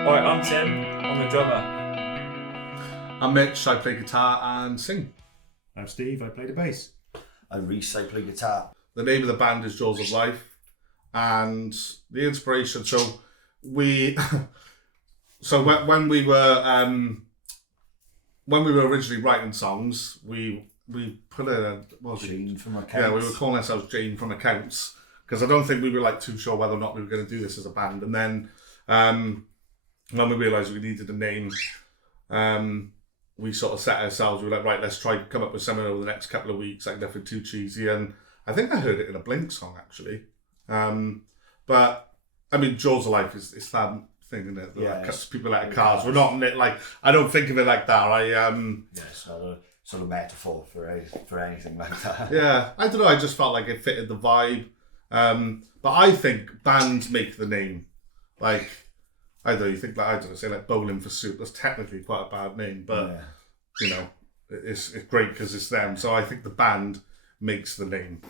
Alright, I'm Tim. I'm the drummer. I'm Mitch, I play guitar and sing. I'm Steve, I play the bass. I'm Reese, I play guitar. The name of the band is Jaws of Life, and the inspiration, when we were originally writing songs, we put Jane from Accounts. Yeah, we were calling ourselves Jane from Accounts, because I don't think we were too sure whether or not we were going to do this as a band. And then when we realised we needed a name, we sort of set ourselves, we were like, right, let's try come up with something over the next couple of weeks, nothing too cheesy. And I think I heard it in a Blink song, actually. But, I mean, Jaws of Life is that thing, isn't it? Yeah, cuts people out of cars. We're not, I don't think of it like that. It's not a sort of metaphor for anything like that. Yeah, I don't know, I just felt like it fitted the vibe. But I think bands make the name. I don't know, you think say Bowling for Soup, that's technically quite a bad name, but it's great because it's them. So I think the band makes the name.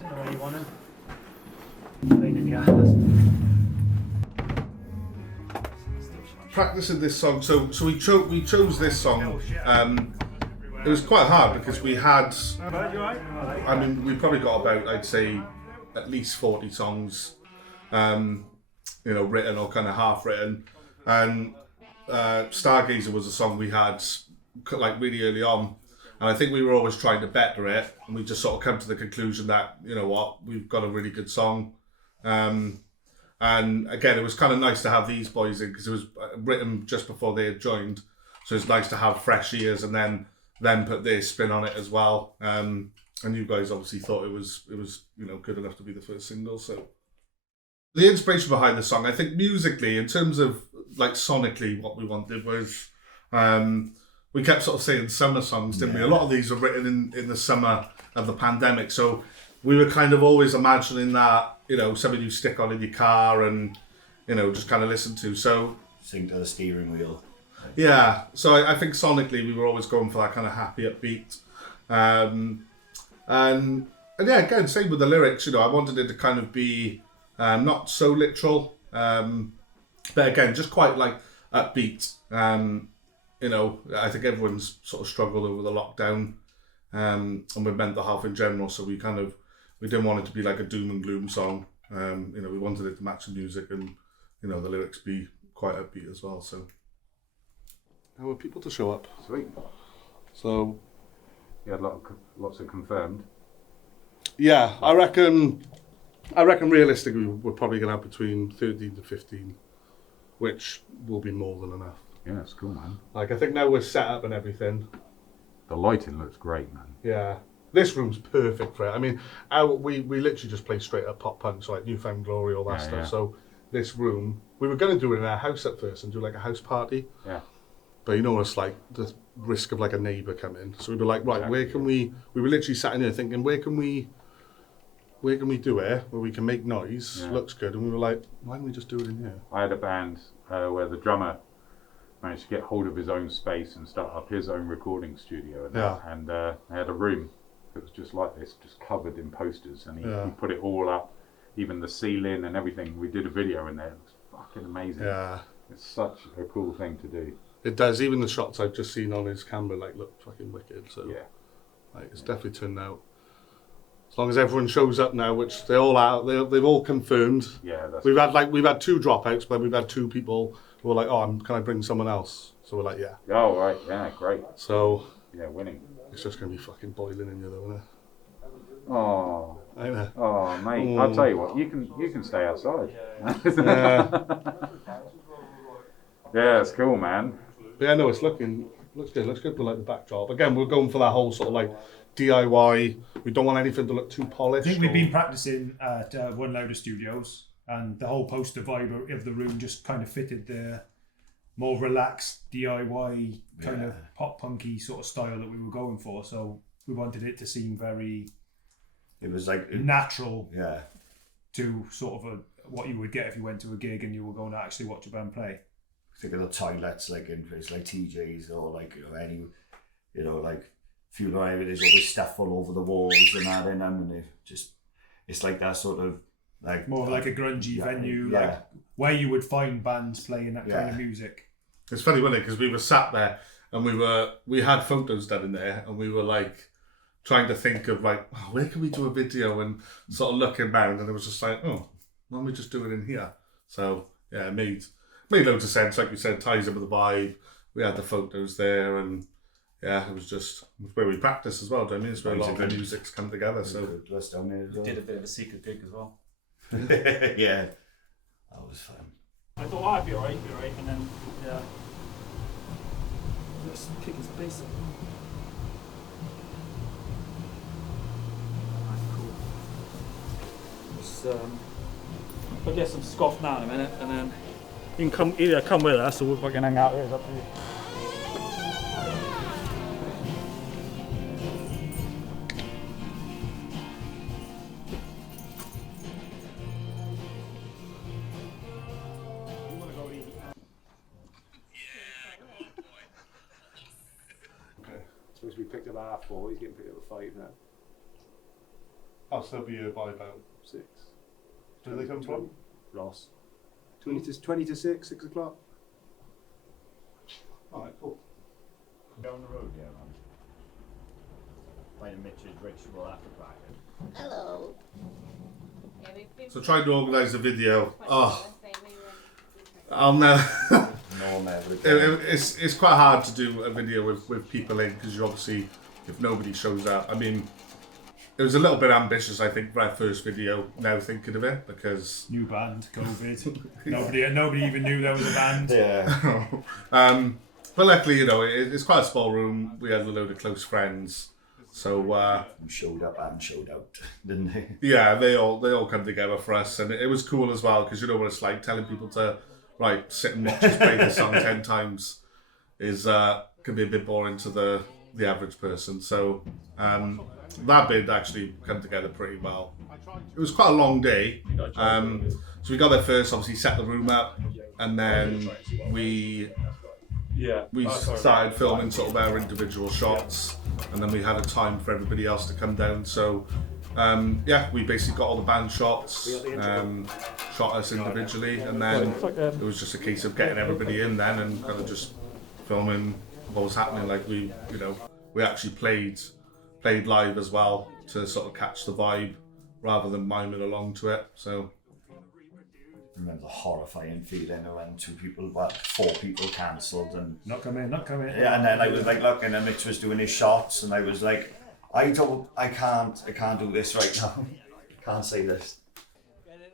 I don't know where you want to. Pain in the ass. Practicing this song, so we chose this song. It was quite hard because we had, I mean, we probably got about, I'd say, at least 40 songs, written or kind of half written. And Stargazing was a song we had really early on. And I think we were always trying to better it. And we just sort of come to the conclusion that, you know what, we've got a really good song. And again, it was kind of nice to have these boys in because it was written just before they had joined. So it's nice to have fresh ears and then put their spin on it as well. And you guys obviously thought it was good enough to be the first single. So the inspiration behind the song, I think musically, in terms of sonically, what we wanted was we kept sort of saying summer songs, didn't we? A lot of these were written in the summer of the pandemic, so we were kind of always imagining that something you stick on in your car and just kind of listen to. So sing to the steering wheel. Yeah, so I think sonically we were always going for that kind of happy upbeat. And yeah, again, same with the lyrics, I wanted it to kind of be not so literal, but again, just quite upbeat. I think everyone's sort of struggled over the lockdown, and with mental health in general, so we didn't want it to be like a doom and gloom song. We wanted it to match the music and, the lyrics be quite upbeat as well, so. How were people to show up? Sweet. So, You had lots of confirmed. Yeah, I reckon realistically we're probably going to have between 13 to 15, which will be more than enough. Yeah, it's cool, man. I think now we're set up and everything. The lighting looks great, man. Yeah. This room's perfect for it. I mean, we literally just play straight up pop punk, so New Found Glory, all that stuff. Yeah. So this room, we were going to do it in our house at first and do a house party. Yeah. But it's the risk of a neighbour coming. So we were like, right, exactly. Where can we were literally sat in here thinking, where can we do it where we can make noise, looks good, and we were like, why don't we just do it in here? I had a band where the drummer managed to get hold of his own space and start up his own recording studio, and they had a room that was just like this, just covered in posters, and he put it all up, even the ceiling and everything. We did a video in there. It was fucking amazing. Yeah, it's such a cool thing to do. It does. Even the shots I've just seen on his camera look fucking wicked. So it's definitely turned out. As long as everyone shows up now, which they all are, they've all confirmed. Yeah, we've had 2 dropouts, but we've had 2 people who were like, "Oh, can I bring someone else?" So we're like, "Yeah." Oh right, yeah, great. So winning. It's just gonna be fucking boiling in here, though, isn't it? Oh, I know. Oh, mate, I'll tell you what, you can stay outside. Yeah, it's cool, man. But yeah, no, looks good. Looks good for the backdrop. Again, we're going for that whole sort of DIY. We don't want anything to look too polished. I think we've been practicing at One Louder Studios, and the whole poster vibe of the room just kind of fitted the more relaxed DIY kind of pop punky sort of style that we were going for. So we wanted it to seem very. It was natural. Yeah. To sort of what you would get if you went to a gig and you were going to actually watch a band play. Think of the toilets in places like TJ's or any, funeral area. There's always stuff all over the walls and that in them, and it's like that sort of like More like a grungy venue, yeah. like where you would find bands playing that kind of Yeah. music. It's funny, wasn't it? Because we were sat there and we had photos done in there, and we were like trying to think of like, oh, where can we do a video, and sort of looking around, and it was just like, oh, why don't we just do it in here? So yeah, it made loads of sense. Like you said, ties in with the vibe. We had the photos there, and yeah, it was just where we practice as well. Do you know what I mean? It's where a lot of the music's come together. So Let's down there as well. Did a bit of a secret gig as well. Yeah, that was fun. I thought, I'd be alright, and then, yeah. Let's kick his bass up. Alright, cool. Just, I'll get some scoff now in a minute, and then you can either come with us, or we can hang out here, it's up to you. Supposed to be picked up at 4, he's getting picked up at 5 now. I'll still be here by about 6. Do they come from? Ross. 20 to 6, 6 o'clock. Alright, cool. Down the road, yeah, man. Playing Mitch's ritual after practice. Hello. So trying to organise the video. Oh, Oh. I'll never. No, never again. It's quite hard to do a video with people in, because you obviously, if nobody shows up, I mean, it was a little bit ambitious, I think, for our first video. Now thinking of it, because New band, COVID. Nobody even knew there was a band. Yeah. but luckily, you know, it's quite a small room. We had a load of close friends, so Who showed up and showed out, didn't they? yeah, they all come together for us, and it was cool as well, because you know what it's like, telling people to sit and watch us play this song 10 times is can be a bit boring to the average person. So that bit actually come together pretty well. It was quite a long day. So we got there first, obviously set the room up, and then we started filming sort of our individual shots, and then we had a time for everybody else to come down. So we basically got all the band shots, shot us individually, and then it was just a case of getting everybody in then and kind of just filming what was happening. Like we actually played live as well to sort of catch the vibe rather than miming along to it. So I remember the horrifying feeling of when 4 people cancelled, and Not coming. yeah, and then I was like looking, and Mitch was doing his shots, and I was like, I can't do this right now. Can't say this.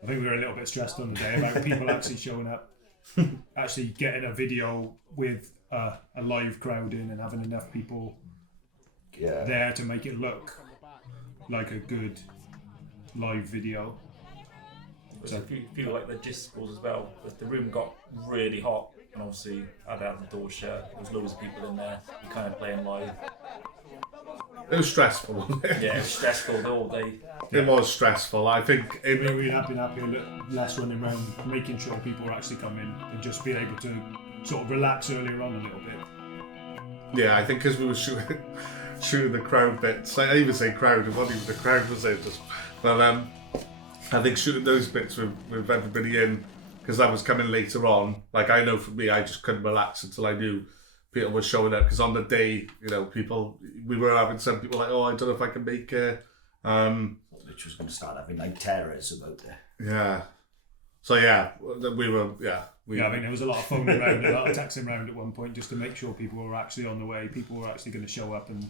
I think we were a little bit stressed on the day about people actually showing up, actually getting a video with a live crowd in and having enough people Yeah. there to make it look like a good live video. So if you feel like the logistics as well, the room got really hot, and obviously I'd have the door shut, there was loads of people in there, you're kind of playing live. it was stressful, wasn't it? Yeah, it was stressful all day. It was stressful. I think We'd have been happy a little less running around making sure people were actually coming and just being able to sort of relax earlier on a little bit. I think because we were shooting the crowd bits. I even say crowd, it wasn't even the crowd, was it? But I think shooting those bits with everybody in, because that was coming later on. Like, I know for me, I just couldn't relax until I knew people were showing up, because on the day, you know, we were having some people like, oh, I don't know if I can make it. Which was going to start having like terrors about it. Yeah. So yeah, we were, I think there was a lot of phoning around, a lot of texting around at one point just to make sure people were actually on the way, people were actually going to show up, and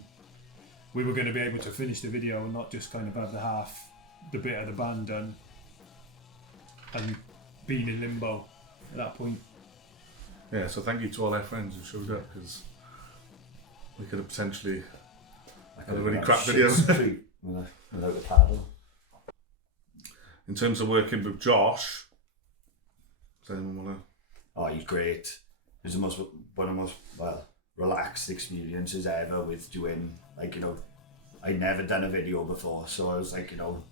we were going to be able to finish the video and not just kind of have the bit of the band done and being in limbo at that point. Yeah, so thank you to all our friends who showed up, because we could have potentially had a really crap video. Without a paddle. In terms of working with Josh, does anyone want to? Oh, he's great. It was one of the most relaxed experiences ever with doing, like, you know, I'd never done a video before, so I was like, you know,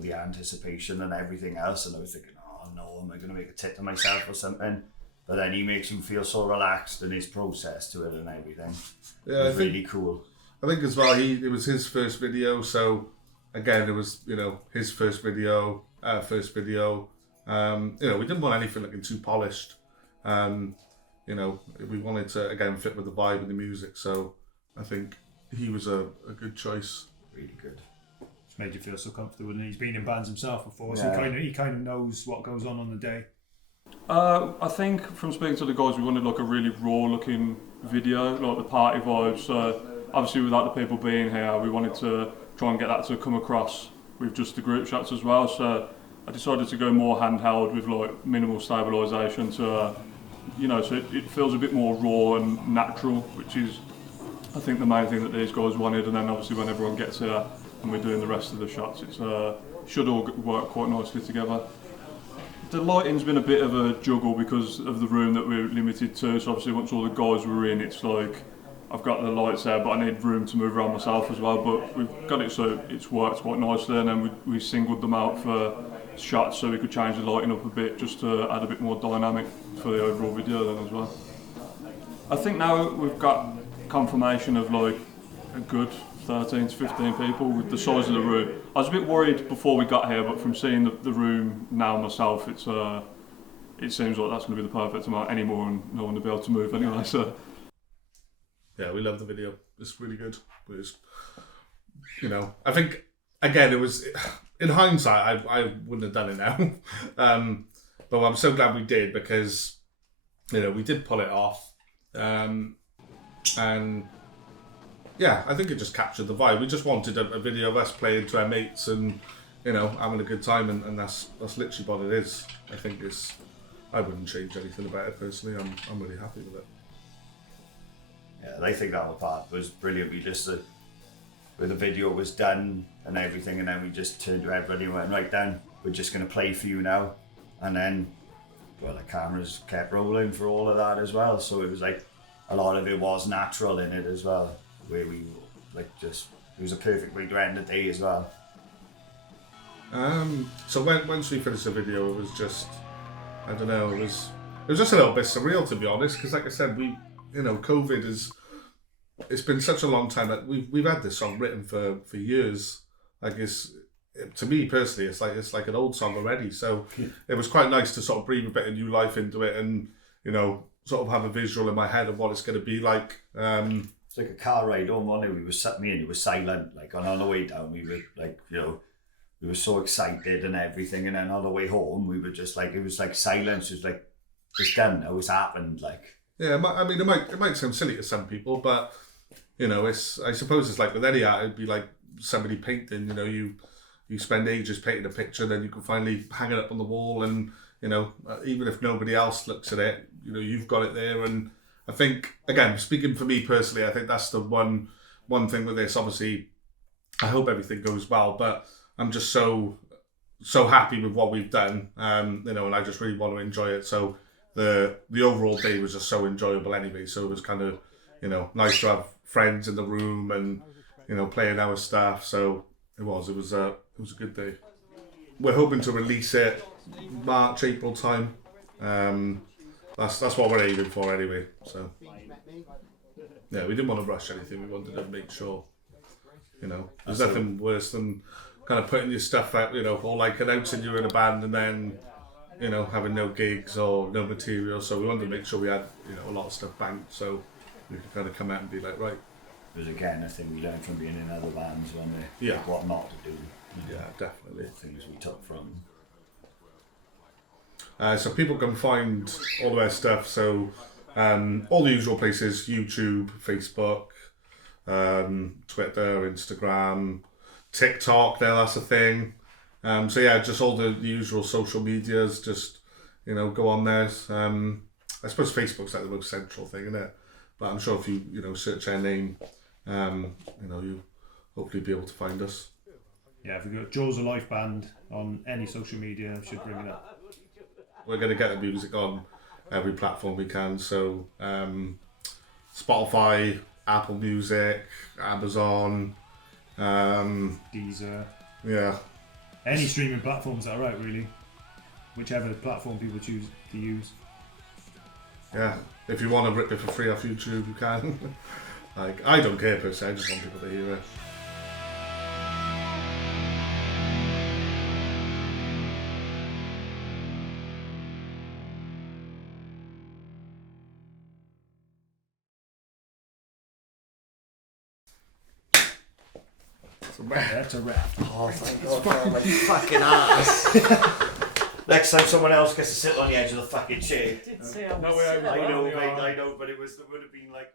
the anticipation and everything else, and I was thinking, oh no, am I going to make a tit of myself or something? But then he makes him feel so relaxed in his process to it and everything. Yeah, it was really cool. I think as well, it was his first video, so again, it was, you know, his first video. first video. You know, we didn't want anything looking too polished. You know, we wanted to again fit with the vibe and the music. So I think he was a good choice. Really good. It's made you feel so comfortable, and he's been in bands himself before, so Yeah. he kind of knows what goes on the day. I think from speaking to the guys, we wanted like a really raw looking video, like the party vibes. So obviously without the people being here, we wanted to try and get that to come across with just the group shots as well. So I decided to go more handheld with like minimal stabilisation to, you know, so it feels a bit more raw and natural, which is I think the main thing that these guys wanted. And then obviously when everyone gets here and we're doing the rest of the shots, it should all work quite nicely together. The lighting's been a bit of a juggle because of the room that we're limited to. So obviously once all the guys were in, it's like I've got the lights there, but I need room to move around myself as well. But we've got it so it's worked quite nicely, and then we singled them out for shots so we could change the lighting up a bit just to add a bit more dynamic for the overall video then as well. I think now we've got confirmation of like a good 13 to 15 people with the size of the room. I was a bit worried before we got here, but from seeing the room now myself, it seems like that's going to be the perfect amount anymore, and no one will be able to move anyway. So yeah, we love the video. It's really good. It was, you know, I think again it was in hindsight I wouldn't have done it now, but I'm so glad we did because you know we did pull it off, and yeah, I think it just captured the vibe. We just wanted a video of us playing to our mates and, you know, having a good time, and that's literally what it is. I think I wouldn't change anything about it personally. I'm really happy with it. Yeah, I think that whole part was brilliant. We just, when the video was done and everything, and then we just turned to everybody and went, right then, we're just going to play for you now. And then, well, the cameras kept rolling for all of that as well. So it was like, a lot of it was natural in it as well. Where we like just it was a perfect way to end the day as well. So once we finished the video, it was just I don't know, it was just a little bit surreal to be honest, because like I said, COVID it's been such a long time that we've had this song written for years. Like to me personally, it's like an old song already. So it was quite nice to sort of breathe a bit of new life into it, and you know, sort of have a visual in my head of what it's going to be like. It's like a car ride home, wasn't it? We were sat, me and you were silent, like on the way down, we were like, you know, we were so excited and everything, and then on the way home, we were just like, it was like silence, it was like, it's done, it was happened, like. Yeah, I mean, it might sound silly to some people, but, you know, I suppose it's like with any art, it'd be like somebody painting, you know, you spend ages painting a picture, then you can finally hang it up on the wall, and, you know, even if nobody else looks at it, you know, you've got it there. And I think, again, speaking for me personally, I think that's the one thing with this. Obviously, I hope everything goes well, but I'm just so happy with what we've done, you know, and I just really want to enjoy it. So the overall day was just so enjoyable anyway. So it was kind of, you know, nice to have friends in the room and, you know, playing our stuff. So it was a good day. We're hoping to release it March, April time. That's what we're aiming for anyway. So yeah, we didn't want to rush anything. We wanted to make sure, you know, there's nothing worse than kind of putting your stuff out, you know, or like announcing you're in a band and then, you know, having no gigs or no material. So we wanted to make sure we had, you know, a lot of stuff banked so we could kind of come out and be like, right. It was again a thing we learned from being in other bands, wasn't it? Yeah. Like what not to do. You know, Yeah, definitely. things we took from. So people can find all of our stuff. So all the usual places: YouTube, Facebook, Twitter, Instagram, TikTok. Now that's a thing. So yeah, just all the usual social medias. Just, you know, go on there. I suppose Facebook's like the most central thing, isn't it? But I'm sure if you know search our name, you know, you'll hopefully be able to find us. Yeah, if we go Joe's a Life Band on any social media, should bring it up. We're going to get the music on every platform we can. So Spotify, Apple Music, Amazon, Deezer. Yeah. Any streaming platforms that are out, really. Whichever platform people choose to use. Yeah. If you want to rip it for free off YouTube, you can. Like, I don't care per se, I just want people to hear it. That's a wrap. Oh, thank God, for my fucking ass. Next time someone else gets to sit on the edge of the fucking chair. Did say I No was way I was I on know, the mate, arm. I know, but it would have been like